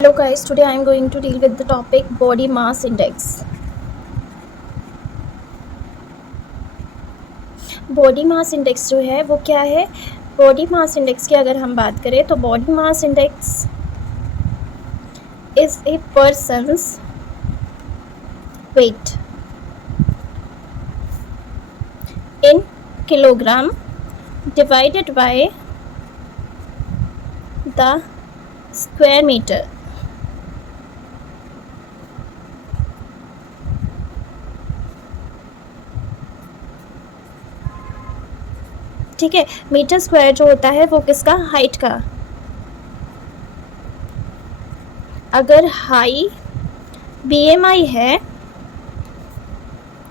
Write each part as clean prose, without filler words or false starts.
Hello guys, today I am going to deal with the topic body mass index. Body mass index जो है वो क्या है? Body mass index की अगर हम बात करें तो body mass index is a person's weight in kilogram divided by the square metre. ठीक है, मीटर स्क्वायर जो होता है वो किसका? हाइट का. अगर हाई बीएमआई है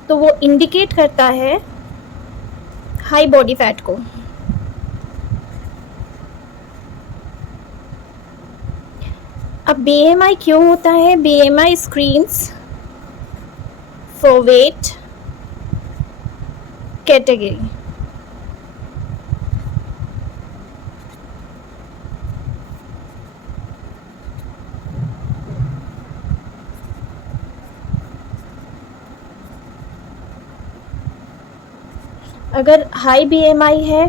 तो वो इंडिकेट करता है हाई बॉडी फैट को. अब बीएमआई क्यों होता है? BMI screens for weight category. अगर हाई बीएमआई है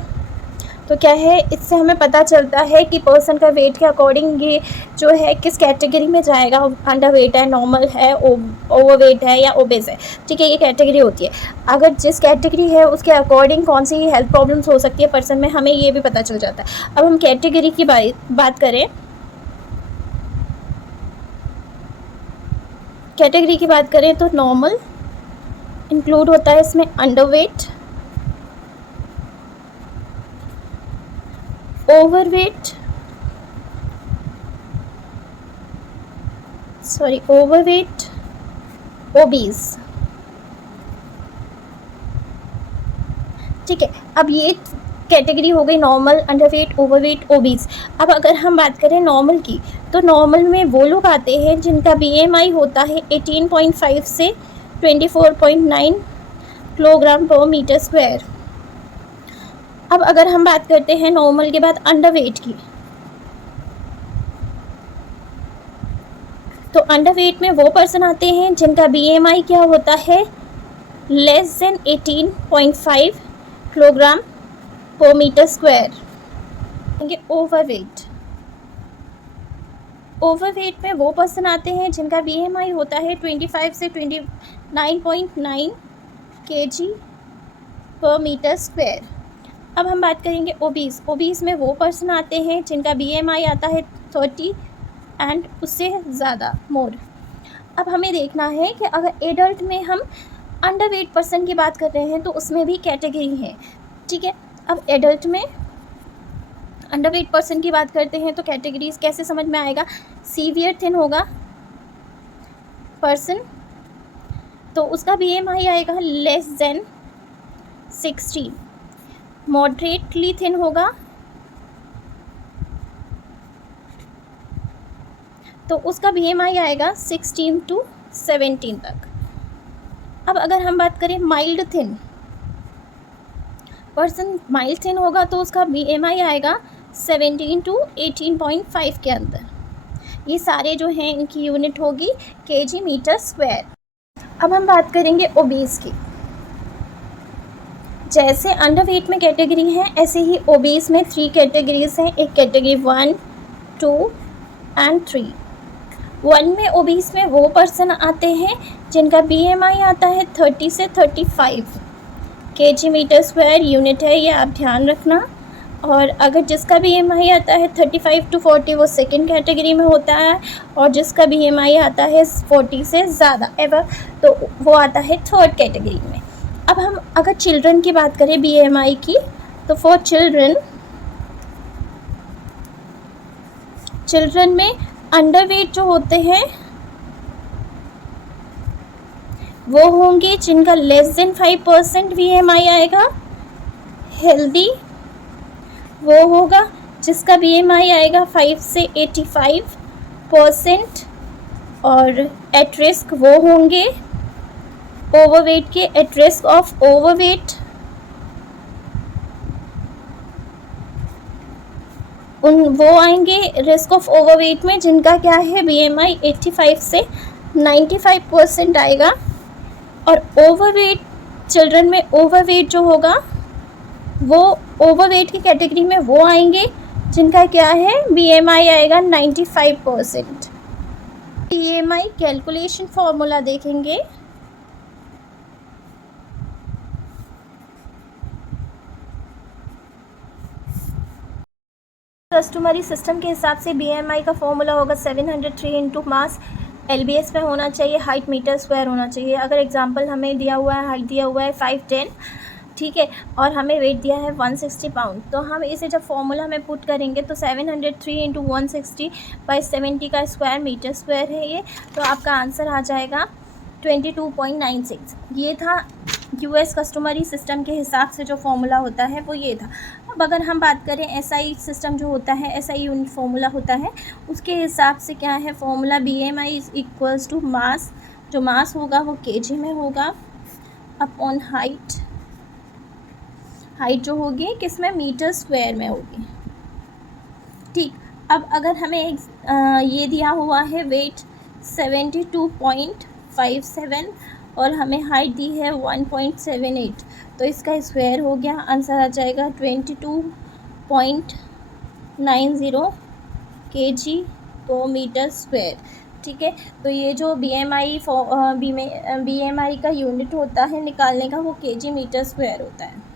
तो क्या है, इससे हमें पता चलता है कि पर्सन का वेट के अकॉर्डिंग ये जो है किस कैटेगरी में जाएगा. अंडर वेट है, नॉर्मल है, ओवर वेट है या ओबेस है. ठीक है, ये कैटेगरी होती है. अगर जिस कैटेगरी है उसके अकॉर्डिंग कौन सी हेल्थ प्रॉब्लम्स हो सकती है पर्सन में, हमें ये भी पता चल जाता है. अब हम कैटेगरी की बात करें, कैटेगरी की बात करें तो नॉर्मल इंक्लूड होता है इसमें, अंडर वेट, ओवरवेट, ओबीज. ठीक है, अब ये कैटेगरी हो गई नॉर्मल, अंडरवेट, ओवरवेट, ओबीज. अब अगर हम बात करें नॉर्मल की तो नॉर्मल में वो लोग आते हैं जिनका बीएमआई होता है 18.5 से 24.9 किलोग्राम पर मीटर स्क्वायर. अब अगर हम बात करते हैं नॉर्मल के बाद अंडरवेट की, तो अंडरवेट में वो पर्सन आते हैं जिनका बीएमआई क्या होता है? लेस देन 18.5 किलोग्राम पर मीटर स्क्वायर. ओवरवेट में वो पर्सन आते हैं जिनका बीएमआई होता है 25 से 29.9 केजी पर मीटर स्क्वायर. अब हम बात करेंगे ओबीज में वो पर्सन आते हैं जिनका बीएमआई आता है 30 एंड उससे ज़्यादा, मोर. अब हमें देखना है कि अगर एडल्ट में हम अंडरवेट पर्सन की बात कर रहे हैं तो उसमें भी कैटेगरी है. ठीक है, अब एडल्ट में अंडरवेट पर्सन की बात करते हैं तो कैटेगरीज कैसे समझ में आएगा? सीवियर थिन होगा पर्सन तो उसका बीएमआई आएगा लेस देन 16. मॉडरेटली थिन होगा तो उसका बीएमआई आएगा 16 to 17 तक. अब अगर हम बात करें mild thin person, mild thin होगा तो उसका बीएमआई आएगा 17 to 18.5 के अंदर. ये सारे जो हैं इनकी यूनिट होगी केजी मीटर स्क्वायर. अब हम बात करेंगे ओबीज की. जैसे अंडरवेट में कैटेगरी है ऐसे ही ओबीज में 3 कैटेगरीज हैं. एक कैटेगरी 1, 2 एंड 3. 1 में ओबीज में वो पर्सन आते हैं जिनका बीएमआई आता है 30 से 35 केजी मीटर स्क्वायर. यूनिट है ये, आप ध्यान रखना. और अगर जिसका बीएमआई आता है 35 to 40 वो सेकंड कैटेगरी में होता है, और जिसका बीएमआई आता है 40 से ज़्यादा एवर तो वो आता है थर्ड कैटेगरी में. अब हम अगर चिल्ड्रन की बात करें बीएमआई की तो फॉर चिल्ड्रन में अंडरवेट जो होते हैं वो होंगे जिनका लेस देन 5% बीएमआई आएगा. हेल्दी वो होगा जिसका बीएमआई आएगा 5 से 85%. और एट रिस्क वो होंगे ओवरवेट के, एट रिस्क ऑफ ओवरवेट वो आएंगे रिस्क ऑफ ओवरवेट में, जिनका क्या है BMI 85 से 95% आएगा। और ओवरवेट चिल्ड्रन में ओवरवेट जो होगा वो ओवरवेट की कैटेगरी में वो आएंगे जिनका क्या है BMI आएगा 95%। BMI कैलकुलेशन फॉर्मूला देखेंगे। कस्टमरी सिस्टम के हिसाब से BMI का फॉर्मूला होगा 703 इंटू मास LBS में होना चाहिए, हाइट मीटर स्क्वायर होना चाहिए। अगर एग्जांपल हमें दिया हुआ है, हाइट दिया हुआ है 5'10", ठीक है, और हमें वेट दिया है 160 पाउंड, तो हम इसे जब फॉर्मूला में पुट करेंगे तो 703 इंटू 160/70 का स्क्वायर मीटर स्क्वायर है ये, तो आपका आंसर आ जाएगा 22.96। ये था US कस्टमरी सिस्टम के हिसाब से जो फॉर्मूला होता है वो ये था। अब अगर हम बात करें SI सिस्टम जो होता है, SI यूनिट फॉर्मूला होता है, उसके हिसाब से क्या है formula, BMI is equals to mass, जो मास होगा वो kg में होगा, अपॉन हाइट, हाइट जो होगी किस में, मीटर स्क्वायर में होगी। ठीक, अब अगर हमें ये दिया हुआ है वेट 72.57 और हमें हाइट दी है 1.78, तो इसका स्क्वायर हो गया, आंसर आ जाएगा 22.90 kg तो मीटर स्क्वायर। ठीक है, तो ये जो BMI का यूनिट होता है निकालने का वो kg मीटर स्क्वायर होता है।